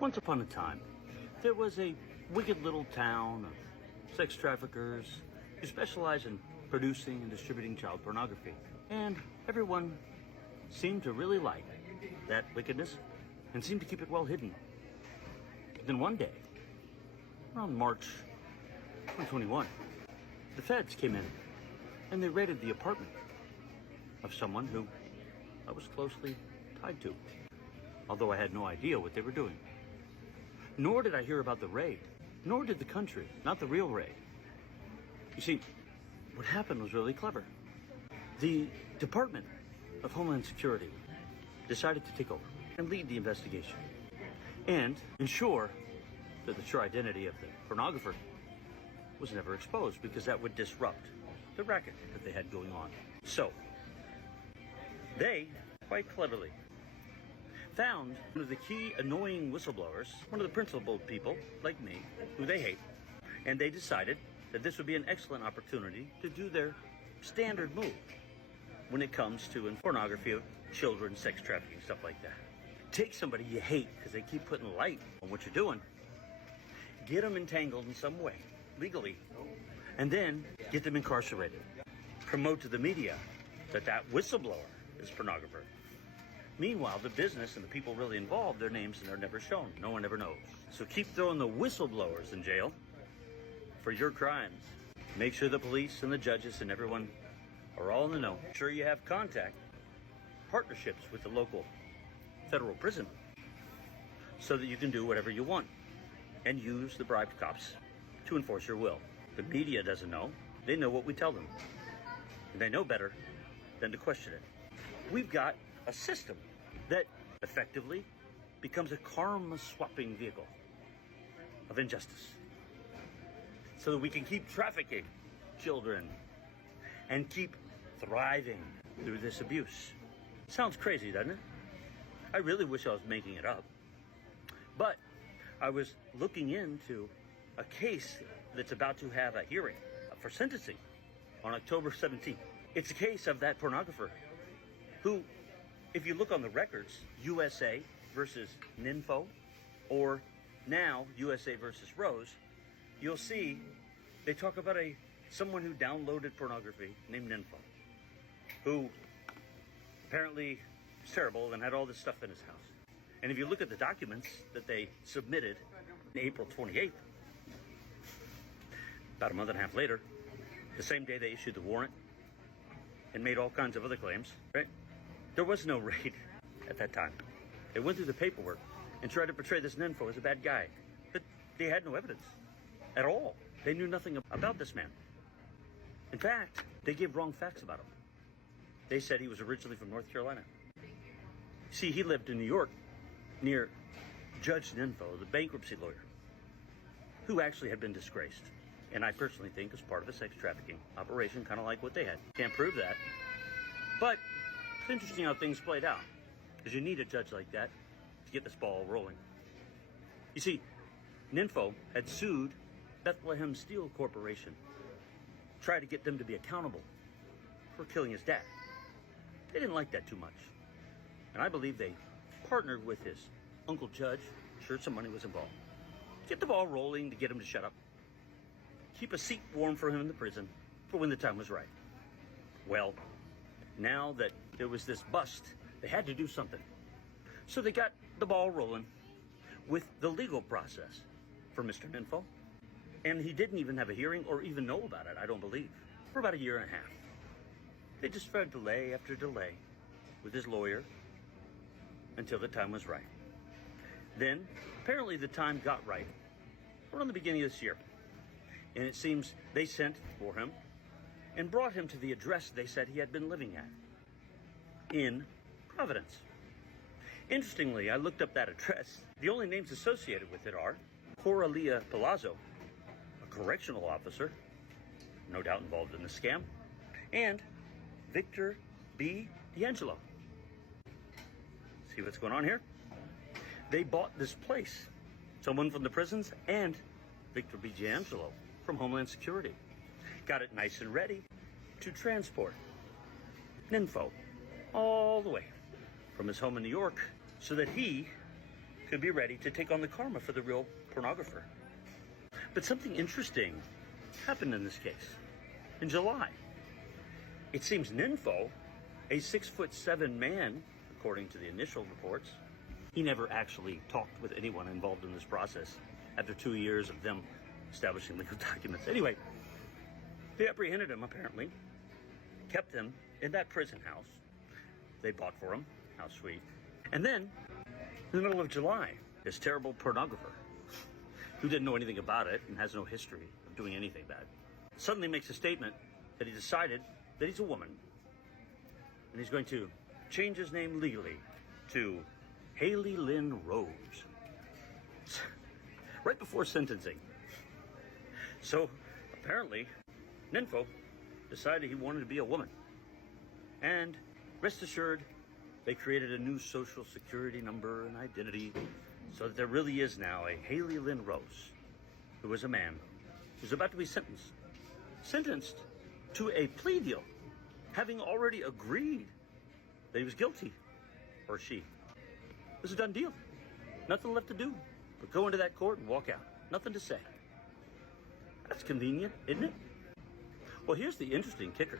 Once upon a time, there was a wicked little town of sex traffickers who specialize in producing and distributing child pornography. And everyone seemed to really like that wickedness and seemed to keep it well hidden. Then one day, around March 2021, the feds came in and they raided the apartment of someone who I was closely tied to, although I had no idea what they were doing. Nor did I hear about the raid, nor did the country, not the real raid. You see, what happened was really clever. The Department of Homeland Security decided to take over and lead the investigation and ensure that the true identity of the pornographer was never exposed, because that would disrupt the racket that they had going on. So, they, quite cleverly, found one of the key annoying whistleblowers, one of the principled people, like me, who they hate, and they decided that this would be an excellent opportunity to do their standard move when it comes to pornography of children, sex trafficking, stuff like that. Take somebody you hate because they keep putting light on what you're doing, get them entangled in some way, legally, and then get them incarcerated. Promote to the media that whistleblower is a pornographer. Meanwhile, the business and the people really involved, their names are never shown. No one ever knows. So keep throwing the whistleblowers in jail for your crimes. Make sure the police and the judges and everyone are all in the know. Make sure you have partnerships with the local federal prison so that you can do whatever you want and use the bribed cops to enforce your will. The media doesn't know. They know what we tell them. And they know better than to question it. We've got a system that effectively becomes a karma-swapping vehicle of injustice so that we can keep trafficking children and keep thriving through this abuse. Sounds crazy, doesn't it? I really wish I was making it up. But I was looking into a case that's about to have a hearing for sentencing on October 17th. It's a case of that pornographer who, if you look on the records, USA versus Ninfo, or now USA versus Rose, you'll see they talk about someone who downloaded pornography named Ninfo, who apparently was terrible and had all this stuff in his house. And if you look at the documents that they submitted on April 28th, about a month and a half later, the same day they issued the warrant and made all kinds of other claims, right? There was no raid at that time. They went through the paperwork and tried to portray this Ninfo as a bad guy, but they had no evidence at all. They knew nothing about this man. In fact, they gave wrong facts about him. They said he was originally from North Carolina. See, he lived in New York near Judge Ninfo, the bankruptcy lawyer, who actually had been disgraced. And I personally think was part of a sex trafficking operation, kind of like what they had. Can't prove that. But it's interesting how things played out, because you need a judge like that to get this ball rolling. You see, Ninfo had sued Bethlehem Steel Corporation, tried to get them to be accountable for killing his dad. They didn't like that too much. And I believe they partnered with his uncle Judge, sure some money was involved, get the ball rolling to get him to shut up. Keep a seat warm for him in the prison for when the time was right. Well, now that there was this bust, they had to do something. So they got the ball rolling with the legal process for Mr. Ninfo. And he didn't even have a hearing or even know about it, I don't believe, for about a year and a half. They just tried delay after delay with his lawyer until the time was right. Then, apparently the time got right around the beginning of this year. And it seems they sent for him and brought him to the address they said he had been living at in Providence. Interestingly, I looked up that address. The only names associated with it are Coralia Palazzo, a correctional officer, no doubt involved in the scam, and Victor B. D'Angelo. See what's going on here? They bought this place. Someone from the prisons and Victor B. D'Angelo from Homeland Security got it nice and ready to transport Ninfo all the way from his home in New York so that he could be ready to take on the karma for the real pornographer. But something interesting happened in this case. In July, it seems Ninfo, a 6'7" man, according to the initial reports, he never actually talked with anyone involved in this process after 2 years of them establishing legal documents. Anyway, they apprehended him apparently, kept him in that prison house they bought for him. How sweet. And then, in the middle of July, this terrible pornographer, who didn't know anything about it and has no history of doing anything bad, suddenly makes a statement that he decided that he's a woman and he's going to change his name legally to Haley Lynn Rose right before sentencing. So apparently Ninfo decided he wanted to be a woman, and rest assured they created a new social security number and identity so that there really is now a Haley Lynn Rose, who is a man who's about to be sentenced to a plea deal, having already agreed that he was guilty, or she. It's a done deal. Nothing left to do but go into that court and walk out. Nothing to say. That's convenient, isn't it? Well, here's the interesting kicker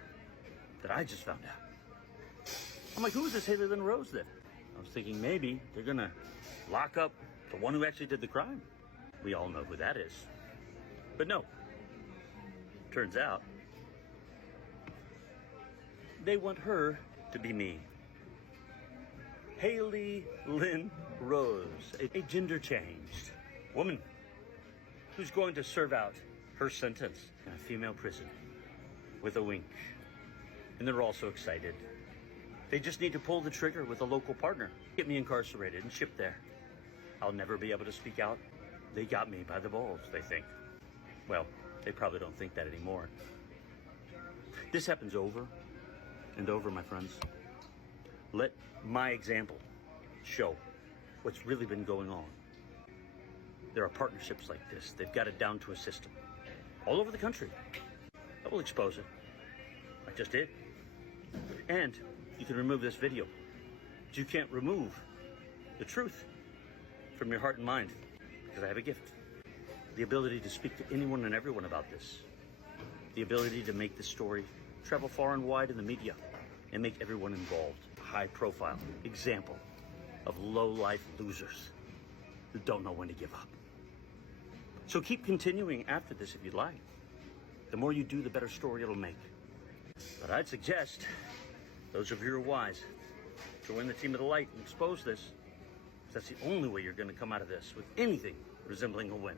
that I just found out. I'm like, who is this Haley Lynn Rose then? I was thinking maybe they're gonna lock up the one who actually did the crime. We all know who that is. But no. Turns out they want her to be me. Haley Lynn Rose, a gender-changed woman who's going to serve out her sentence in a female prison with a wink. And they're all so excited. They just need to pull the trigger with a local partner, get me incarcerated and shipped there. I'll never be able to speak out. They got me by the balls, they think. Well, they probably don't think that anymore. This happens over and over, my friends. Let my example show what's really been going on. There are partnerships like this. They've got it down to a system all over the country. I will expose it. I just did. And you can remove this video, but you can't remove the truth from your heart and mind, because I have a gift. The ability to speak to anyone and everyone about this. The ability to make this story travel far and wide in the media and make everyone involved a high-profile example of low-life losers who don't know when to give up. So keep continuing after this if you'd like. The more you do, the better story it'll make. But I'd suggest, those of you who are wise, join the team of the light and expose this. That's the only way you're going to come out of this with anything resembling a win.